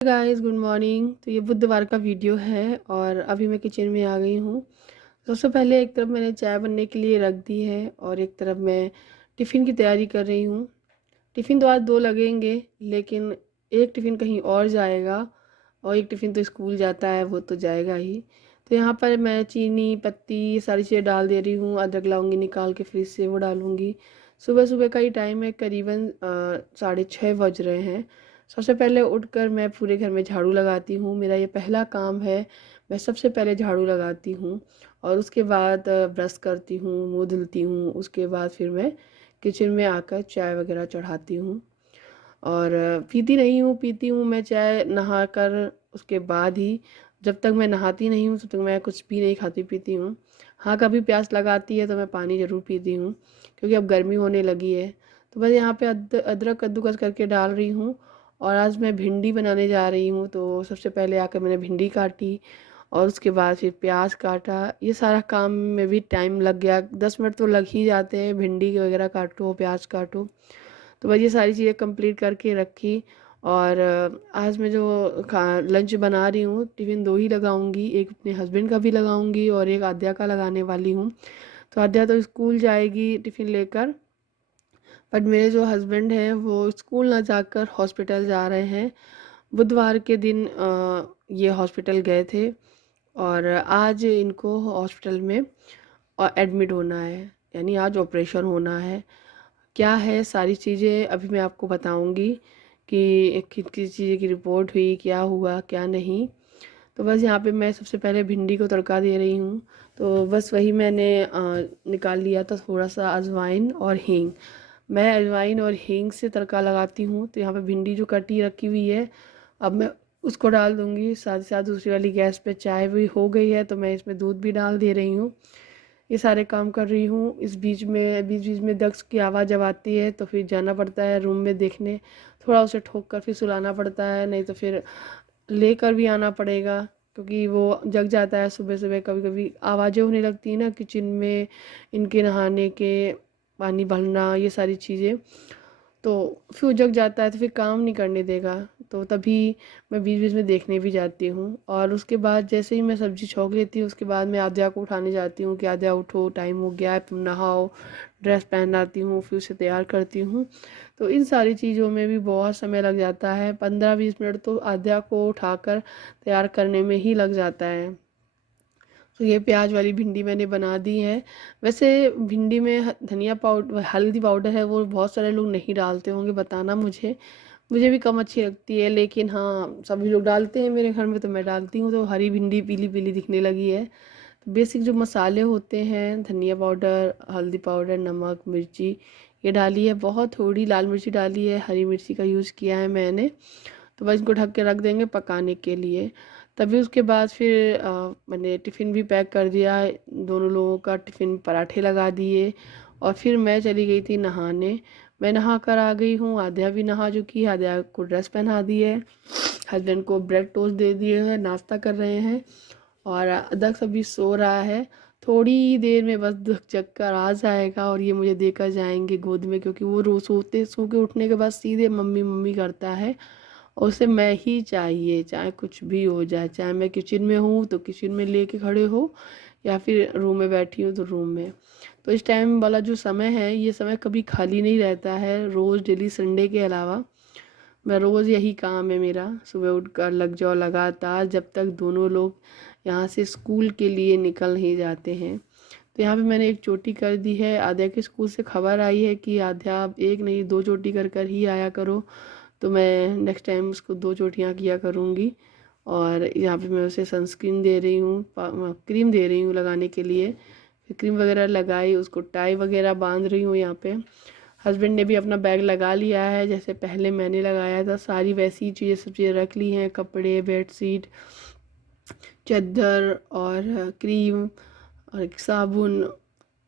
Guys good morning. तो ये बुधवार का वीडियो है और अभी मैं किचन में आ गई हूँ। सबसे पहले एक तरफ मैंने चाय बनने के लिए रख दी है और एक तरफ मैं टिफ़िन की तैयारी कर रही हूँ। टिफ़िन तो आज दो लगेंगे, लेकिन एक टिफ़िन कहीं और जाएगा और एक टिफ़िन तो स्कूल जाता है, वो तो जाएगा ही। तो यहाँ पर मैं चीनी पत्ती ये सारी चीज़ें डाल दे रही हूँ। अदरक लाऊंगी निकाल के फ्रिज से, वो डालूंगी। सुबह सुबह का ही टाइम है, करीबन 6:30 बज रहे हैं। सबसे पहले उठकर मैं पूरे घर में झाड़ू लगाती हूँ। मेरा ये पहला काम है, मैं सबसे पहले झाड़ू लगाती हूँ और उसके बाद ब्रश करती हूँ, मुँह धुलती हूँ। उसके बाद फिर मैं किचन में आकर चाय वगैरह चढ़ाती हूँ और पीती नहीं हूँ, पीती हूँ मैं चाय नहाकर उसके बाद ही। जब तक मैं नहाती नहीं हूँ तब तक मैं कुछ भी नहीं खाती पीती हूँ। हाँ, कभी प्यास लगाती है तो मैं पानी ज़रूर पीती हूँ, क्योंकि अब गर्मी होने लगी है। तो बस यहाँ पे अदरक कद्दूकस करके डाल रही हूँ और आज मैं भिंडी बनाने जा रही हूँ। तो सबसे पहले आकर मैंने भिंडी काटी और उसके बाद फिर प्याज काटा। ये सारा काम में भी टाइम लग गया, 10 मिनट तो लग ही जाते हैं। भिंडी वगैरह काटो, प्याज काटो, तो बस ये सारी चीज़ें कंप्लीट करके रखी। और आज मैं जो लंच बना रही हूँ, टिफ़िन दो ही लगाऊंगी, एक अपने हस्बैंड का भी लगाऊंगी और एक आद्या का लगाने वाली हूँ। तो आद्या तो स्कूल जाएगी टिफ़िन लेकर, बट मेरे जो हस्बैंड हैं वो स्कूल ना जाकर हॉस्पिटल जा रहे हैं। बुधवार के दिन ये हॉस्पिटल गए थे और आज इनको हॉस्पिटल में एडमिट होना है, यानी आज ऑपरेशन होना है। क्या है सारी चीज़ें अभी मैं आपको बताऊंगी कि किस चीज़ की रिपोर्ट हुई, क्या हुआ क्या नहीं। तो बस यहाँ पे मैं सबसे पहले भिंडी को तड़का दे रही हूँ। तो बस वही मैंने निकाल लिया था, थोड़ा सा अजवाइन और हींग। मैं अजवाइन और हींग से तड़का लगाती हूँ। तो यहाँ पे भिंडी जो कटी रखी हुई है, अब मैं उसको डाल दूँगी। साथ ही साथ दूसरी वाली गैस पे चाय भी हो गई है, तो मैं इसमें दूध भी डाल दे रही हूँ। ये सारे काम कर रही हूँ। इस बीच में दक्ष की आवाज़ जब आती है तो फिर जाना पड़ता है रूम में देखने। थोड़ा उसे ठोक कर फिर सुलाना पड़ता है, नहीं तो फिर लेकर भी आना पड़ेगा, क्योंकि वो जग जाता है सुबह सुबह। कभी कभी आवाज़ें होने लगती है ना किचन में, इनके नहाने के, पानी भरना, ये सारी चीज़ें। तो फिर वो जग जाता है तो फिर काम नहीं करने देगा। तो तभी मैं बीच बीच में देखने भी जाती हूँ। और उसके बाद जैसे ही मैं सब्ज़ी छौंक लेती हूँ, उसके बाद मैं आद्या को उठाने जाती हूँ कि आद्या उठो, टाइम हो गया है, तुम नहाओ। ड्रेस पहन आती हूँ, फिर उसे तैयार करती हूँ। तो इन सारी चीज़ों में भी बहुत समय लग जाता है, 15-20 मिनट तो आद्या को उठाकर तैयार करने में ही लग जाता है। तो ये प्याज वाली भिंडी मैंने बना दी है। वैसे भिंडी में धनिया पाउडर, हल्दी पाउडर है, वो बहुत सारे लोग नहीं डालते होंगे, बताना मुझे। मुझे भी कम अच्छी लगती है, लेकिन हाँ सभी लोग डालते हैं मेरे घर में, तो मैं डालती हूँ। तो हरी भिंडी पीली पीली दिखने लगी है। तो बेसिक जो मसाले होते हैं, धनिया पाउडर, हल्दी पाउडर, नमक, मिर्ची, ये डाली है। बहुत थोड़ी लाल मिर्ची डाली है, हरी मिर्ची का यूज़ किया है मैंने। तो बस इनको ढक के रख देंगे पकाने के लिए। तभी उसके बाद फिर मैंने टिफ़िन भी पैक कर दिया। दोनों लोगों का टिफ़िन पराठे लगा दिए और फिर मैं चली गई थी नहाने। मैं नहा कर आ गई हूँ, आद्या भी नहा चुकी है। आद्या को ड्रेस पहना दी है, हस्बैंड को ब्रेड टोस्ट दे दिए हैं, नाश्ता कर रहे हैं। और दक्ष अभी सो रहा है। थोड़ी देर में बस दक्ष जग कर आ जाएगा और ये मुझे देकर जाएंगे गोद में, क्योंकि वो रोज सो के उठने के बाद सीधे मम्मी मम्मी करता है। और उसे मैं ही चाहिए, चाहे कुछ भी हो जाए। चाहे मैं किचन में हूँ तो किचन में लेके खड़े हो, या फिर रूम में बैठी हूँ तो रूम में। तो इस टाइम वाला जो समय है, ये समय कभी खाली नहीं रहता है, रोज़ डेली संडे के अलावा। मैं रोज़ यही काम है मेरा, सुबह उठकर लग जाओ लगातार, जब तक दोनों लोग यहाँ से स्कूल के लिए निकल नहीं जाते हैं। तो यहाँ पे मैंने एक चोटी कर दी है। आद्या के स्कूल से खबर आई है कि आद्या आप एक नहीं दो चोटी कर कर ही आया करो। तो मैं नेक्स्ट टाइम उसको दो चोटियाँ किया करूँगी। और यहाँ पे मैं उसे सनस्क्रीन दे रही हूँ, क्रीम दे रही हूँ लगाने के लिए। फिर क्रीम वगैरह लगाई, उसको टाई वगैरह बांध रही हूँ यहाँ पे। हस्बैंड ने भी अपना बैग लगा लिया है, जैसे पहले मैंने लगाया था। सारी वैसी चीज़ें सब चीज़ें रख ली हैं, कपड़े, बेडशीट, चादर और क्रीम और एक साबुन,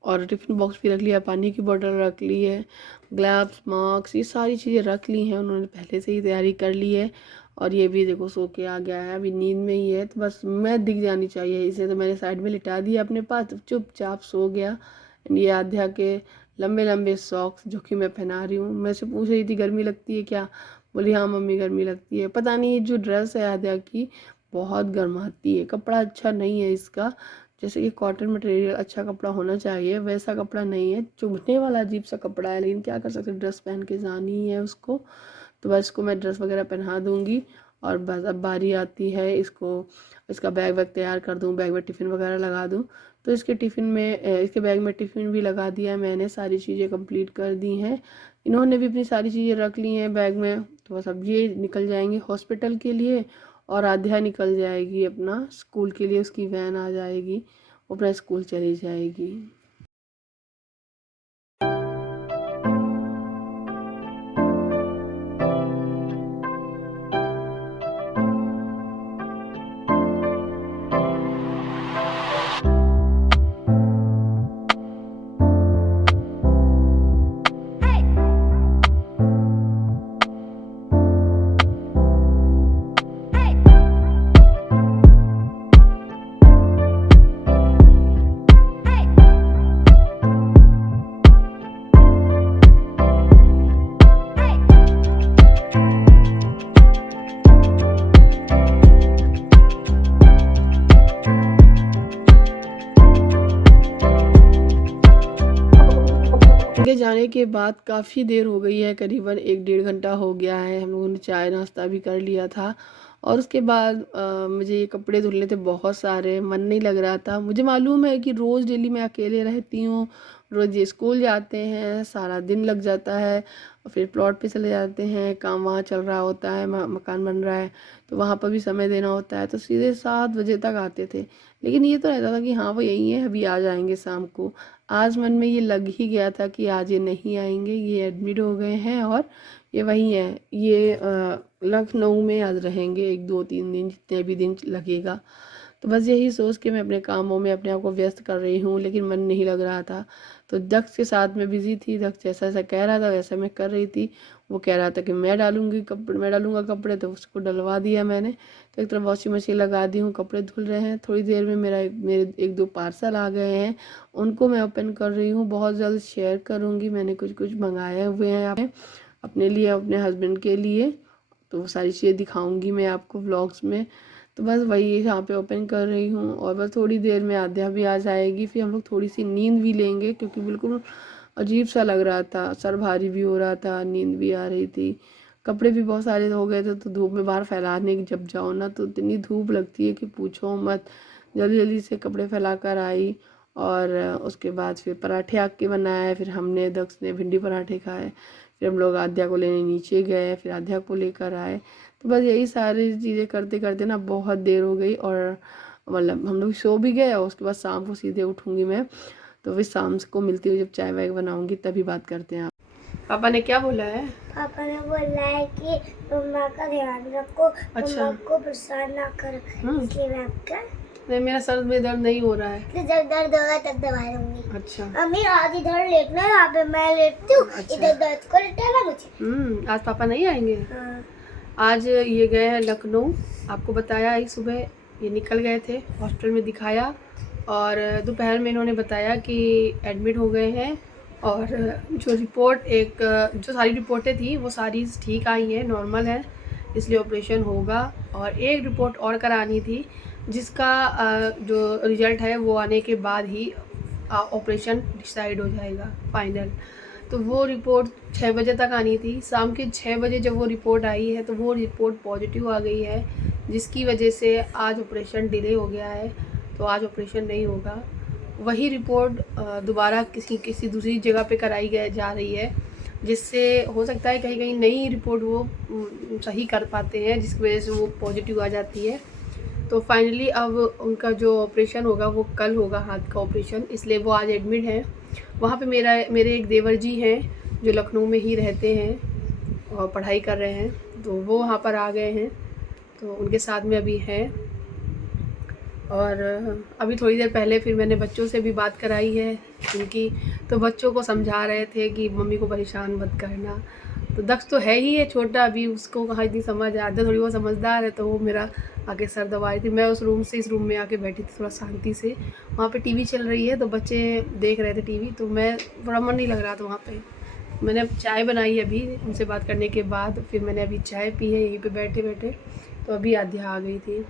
और टिफ़िन बॉक्स भी रख लिया, पानी की बोतल रख ली है, ग्लव्स, मास्क, ये सारी चीज़ें रख ली हैं। उन्होंने पहले से ही तैयारी कर ली है। और ये भी देखो सो के आ गया है, अभी नींद में ही है। तो बस मैं दिख जानी चाहिए इसे, तो मैंने साइड में लिटा दिया अपने पास, तो चुपचाप सो गया। ये आध्या के लंबे लंबे सॉक्स जो कि मैं पहना रही हूँ। मैं से पूछ रही थी गर्मी लगती है क्या, बोली हाँ मम्मी गर्मी लगती है। पता नहीं ये जो ड्रेस है आद्या की बहुत गर्माती है, कपड़ा अच्छा नहीं है इसका। जैसे कि कॉटन मटेरियल अच्छा कपड़ा होना चाहिए वैसा कपड़ा नहीं है, चुभने वाला अजीब सा कपड़ा है। लेकिन क्या कर सकते, ड्रेस पहन के जानी ही है उसको। तो बस इसको मैं ड्रेस वगैरह पहना दूँगी और बस अब बारी आती है इसको, इसका बैग वैग तैयार कर दूँ, बैग में टिफ़िन वगैरह लगा दूँ। तो इसके टिफ़िन में इसके बैग में टिफ़िन भी लगा दिया है मैंने, सारी चीज़ें कंप्लीट कर दी हैं। इन्होंने भी अपनी सारी चीज़ें रख ली हैं बैग में। तो बस अब ये निकल जाएंगे हॉस्पिटल के लिए और आध्या निकल जाएगी अपना स्कूल के लिए, उसकी वैन आ जाएगी, वो अपना स्कूल चली जाएगी। उनके जाने के बाद काफ़ी देर हो गई है, करीबन 1-1.5 घंटा हो गया है। हम लोगों ने चाय नाश्ता भी कर लिया था और उसके बाद मुझे ये कपड़े धुलने थे बहुत सारे, मन नहीं लग रहा था। मुझे मालूम है कि रोज़ डेली मैं अकेले रहती हूँ, रोज़ ये स्कूल जाते हैं, सारा दिन लग जाता है और फिर प्लॉट पे चले जाते हैं, काम वहाँ चल रहा होता है, मकान बन रहा है तो वहाँ पर भी समय देना होता है। तो सीधे 7 बजे तक आते थे, लेकिन ये तो रहता था कि हाँ वो यहीं है, अभी आ जाएंगे शाम को। आज मन में ये लग ही गया था कि आज ये नहीं आएंगे, ये एडमिट हो गए हैं और ये वहीं है, ये लखनऊ में आज रहेंगे 1-2-3 दिन, जितने भी दिन लगेगा। तो बस यही सोच के मैं अपने कामों में अपने आप को व्यस्त कर रही हूँ, लेकिन मन नहीं लग रहा था। तो दक्ष के साथ में बिज़ी थी, दक्ष जैसा जैसा कह रहा था वैसा मैं कर रही थी। वो कह रहा था कि मैं डालूंगा कपड़े, तो उसको डलवा दिया मैंने। तो एक तरफ वॉशिंग मशीन लगा दी हूँ, कपड़े धुल रहे हैं। थोड़ी देर में मेरे 1-2 पार्सल आ गए हैं, उनको मैं ओपन कर रही हूँ, बहुत जल्द शेयर करूँगी। मैंने कुछ कुछ मंगाए हुए हैं अपने लिए, अपने हस्बैंड के लिए, तो वो सारी चीज़ें दिखाऊंगी मैं आपको व्लॉग्स में। तो बस वही यहाँ पे ओपन कर रही हूँ और बस थोड़ी देर में आध्या भी आ जाएगी, फिर हम लोग थोड़ी सी नींद भी लेंगे क्योंकि बिल्कुल अजीब सा लग रहा था, सर भारी भी हो रहा था, नींद भी आ रही थी। कपड़े भी बहुत सारे हो गए थे, तो धूप में बाहर फैलाने जब जाओ ना तो इतनी धूप लगती है कि पूछो मत। जल्दी जल्दी से कपड़े फैला कर आई और उसके बाद फिर पराठे आके बनाए, फिर हमने दक्ष ने भिंडी पराठे खाए, फिर हम लोग आध्या को लेने नीचे गए, फिर आध्या को लेकर आए। तो बस यही सारी चीज़ें करते करते ना बहुत देर हो गई और मतलब हम लोग सो भी गए और उसके बाद शाम को सीधे उठूँगी मैं। तो फिर शाम को मिलती हूँ, जब चाय वाय बनाऊँगी तभी बात करते हैं। पापा ने क्या बोला है? पापा ने बोला है कि मम्मा का ध्यान रखो, अच्छा। मम्मा को परेशान ना करो, इसलिए मैं आपका नहीं, मेरा सर में दर्द नहीं हो रहा है। तो जब दर्द होगा तब दवा दूंगी। अच्छा। मम्मी आज इधर लेटना है, यहाँ पे मैं लेटती हूँ। अच्छा। इधर दर्द को लेटाना मुझे। आज पापा नहीं आएंगे? हाँ। आज ये गए हैं लखनऊ, आपको बताया ही सुबह ये निकल गए थे, हॉस्पिटल में दिखाया और दोपहर में इन्होंने बताया कि एडमिट हो गए हैं। और जो रिपोर्ट जो सारी रिपोर्टें थी वो सारी ठीक आई हैं, नॉर्मल है, इसलिए ऑपरेशन होगा। और एक रिपोर्ट और करानी थी जिसका जो रिज़ल्ट है वो आने के बाद ही ऑपरेशन डिसाइड हो जाएगा फाइनल। तो वो रिपोर्ट 6 बजे तक आनी थी। शाम के 6 बजे जब वो रिपोर्ट आई है तो वो रिपोर्ट पॉजिटिव आ गई है, जिसकी वजह से आज ऑपरेशन डिले हो गया है। तो आज ऑपरेशन नहीं होगा। वही रिपोर्ट दोबारा किसी दूसरी जगह पे कराई जा रही है, जिससे हो सकता है कहीं कहीं नई रिपोर्ट वो सही कर पाते हैं, जिसकी वजह से वो पॉजिटिव आ जाती है। तो फाइनली अब उनका जो ऑपरेशन होगा वो कल होगा, हाथ का ऑपरेशन, इसलिए वो आज एडमिट हैं। वहाँ पे मेरे एक देवर जी हैं जो लखनऊ में ही रहते हैं और पढ़ाई कर रहे हैं, तो वो वहाँ पर आ गए हैं, तो उनके साथ में अभी हैं। और अभी थोड़ी देर पहले फिर मैंने बच्चों से भी बात कराई है उनकी, तो बच्चों को समझा रहे थे कि मम्मी को परेशान मत करना। तो दक्ष तो है ही है छोटा, अभी उसको कहाँ इतनी समझ आता, थोड़ी वो समझदार है, तो वो मेरा आके सर दबा रही थी। मैं उस रूम से इस रूम में आके बैठी थी थोड़ा शांति से। वहाँ पे टीवी चल रही है तो बच्चे देख रहे थे टीवी, तो मैं थोड़ा मन नहीं लग रहा था वहाँ पे, मैंने अब चाय बनाई अभी उनसे बात करने के बाद, फिर मैंने अभी चाय पी है यहीं पे बैठे बैठे। तो अभी आध्या आ गई थी।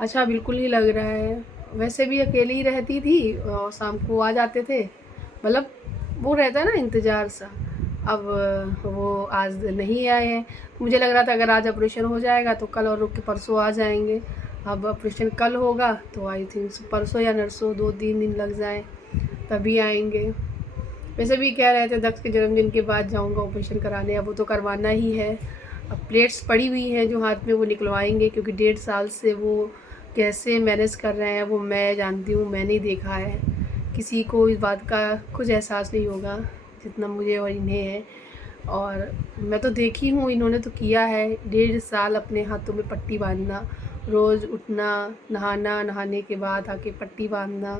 अच्छा बिल्कुल ही लग रहा है, वैसे भी अकेली ही रहती थी और शाम को आ जाते थे, मतलब वो रहता है ना इंतज़ार सा। अब वो आज नहीं आए हैं। मुझे लग रहा था अगर आज ऑपरेशन हो जाएगा तो कल और रुक के परसों आ जाएंगे। अब ऑपरेशन कल होगा तो आई थिंक परसों या नरसों 2-3 दिन लग जाए तभी आएंगे। वैसे भी कह रहे थे दक्ष के जन्मदिन के बाद जाऊंगा ऑपरेशन कराने, अब वो तो करवाना ही है। अब प्लेट्स पड़ी हुई हैं जो हाथ में वो निकलवाएंगे, क्योंकि 1.5 साल से वो कैसे मैनेज कर रहे हैं वो मैं जानती हूँ, मैंने देखा है। किसी को इस बात का कुछ एहसास नहीं होगा जितना मुझे और इन्हें है। और मैं तो देखी हूँ, इन्होंने तो किया है 1.5 साल अपने हाथों में पट्टी बांधना, रोज़ उठना, नहाना, नहाने के बाद आके पट्टी बांधना,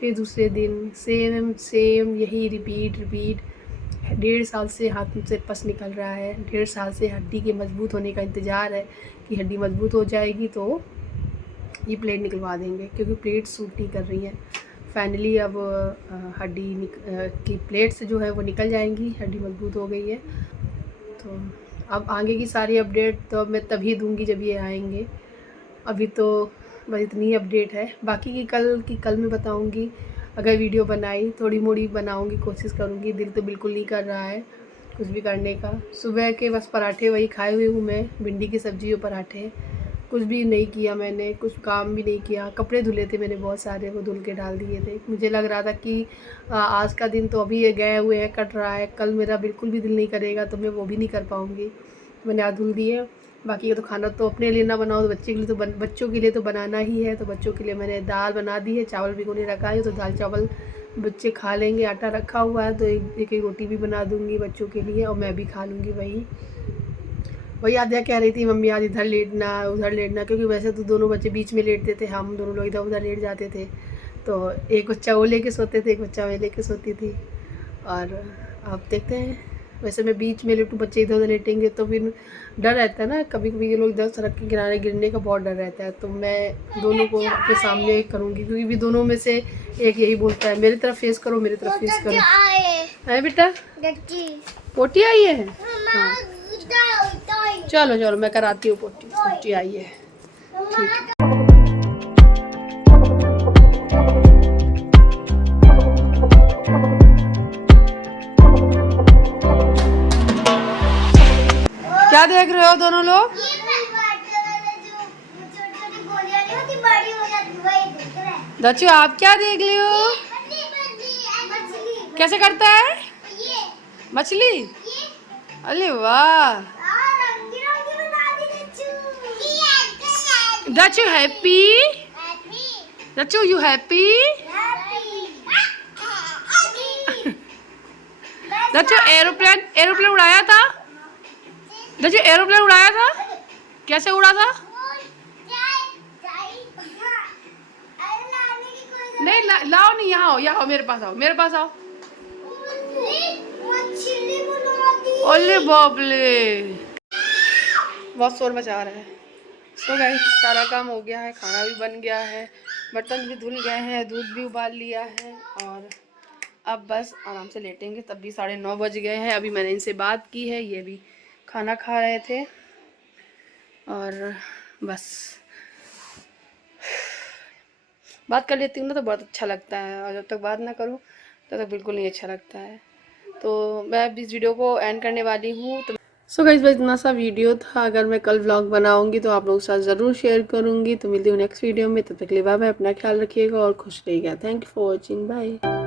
फिर दूसरे दिन सेम सेम यही रिपीट 1.5 साल से हाथ से पस निकल रहा है। 1.5 साल से हड्डी के मजबूत होने का इंतज़ार है कि हड्डी मजबूत हो जाएगी तो ये प्लेट निकलवा देंगे, क्योंकि प्लेट सूट नहीं कर रही हैं। फाइनली अब हड्डी की प्लेट्स जो है वो निकल जाएंगी, हड्डी मजबूत हो गई है। तो अब आगे की सारी अपडेट तो मैं तभी दूंगी जब ये आएंगे। अभी तो बस इतनी अपडेट है, बाकी की कल मैं बताऊंगी। अगर वीडियो बनाई थोड़ी मोड़ी बनाऊंगी, कोशिश करूंगी। दिल तो बिल्कुल नहीं कर रहा है कुछ भी करने का। सुबह के बस पराठे वही खाए हुए हूँ मैं, भिंडी की सब्ज़ी और पराठे। कुछ भी नहीं किया मैंने, कुछ काम भी नहीं किया। कपड़े धुले थे मैंने बहुत सारे, वो धुल के डाल दिए थे। मुझे लग रहा था कि आज का दिन तो अभी ये गए हुए हैं, कट रहा है, कल मेरा बिल्कुल भी दिल नहीं करेगा तो मैं वो भी नहीं कर पाऊँगी। मैंने आज धुल दिए। बाकी का तो खाना तो अपने लिए ना बनाओ तो बच्चे के लिए तो बच्चों के लिए तो बनाना ही है। तो बच्चों के लिए मैंने दाल बना दी है, चावल भिगोने रखा है, तो दाल चावल बच्चे खा लेंगे। आटा रखा हुआ है तो एक रोटी भी बना दूँगी बच्चों के लिए, और मैं भी खा लूँगी। वही आध्या कह रही थी मम्मी आज इधर लेटना उधर लेटना, क्योंकि वैसे तो दोनों बच्चे बीच में लेटते थे, हम दोनों लोग इधर उधर लेट जाते थे। तो एक बच्चा वो लेके सोते थे, एक बच्चा मैं लेके सोती थी। और अब देखते हैं, वैसे मैं बीच में लेटूँ बच्चे इधर उधर लेटेंगे तो फिर डर रहता है ना, कभी कभी ये लोग इधर सड़क के किनारे गिरने का बहुत डर रहता है। तो मैं दोनों को अपने सामने करूँगी, क्योंकि भी दोनों में से एक यही बोलता है मेरी तरफ फेस करो, मेरी तरफ फेस करो। है बेटा पोटी आई है? हाँ चलो चलो मैं कराती हूँ, पोटी आई है। ठीक क्या देख रहे हो दोनों लोग? दच्चू आप क्या देख रहे हो? कैसे करता है मछली? अरे वाह, दच्चू हैप्पी? दच्चू यू हैप्पी? दच्चू एरोप्लेन उड़ाया था? दच्चू एरोप्लेन उड़ाया था? कैसे उड़ा था? नहीं लाओ नहीं, यहाँ आओ मेरे पास आओ, मेरे पास आओ। ओले बाबले बहुत शोर मचा रहा है। सो गाइस सारा काम हो गया है, खाना भी बन गया है, बर्तन भी धुल गए हैं, दूध भी उबाल लिया है, और अब बस आराम से लेटेंगे। तब भी 9:30 बज गए हैं। अभी मैंने इनसे बात की है, ये भी खाना खा रहे थे, और बस बात कर लेती हूँ ना तो बहुत अच्छा लगता है, और जब तक बात ना करूँ तब तक बिल्कुल नहीं अच्छा लगता है। तो मैं अब इस वीडियो को एंड करने वाली हूँ। तो सो गाइस बस इतना सा वीडियो था। अगर मैं कल व्लॉग बनाऊंगी तो आप लोगों के साथ ज़रूर शेयर करूँगी। तो मिलती हूँ नेक्स्ट वीडियो में, तब तक के लिए बाय बाय, अपना ख्याल रखिएगा और खुश रहिएगा। Thank you for watching, bye.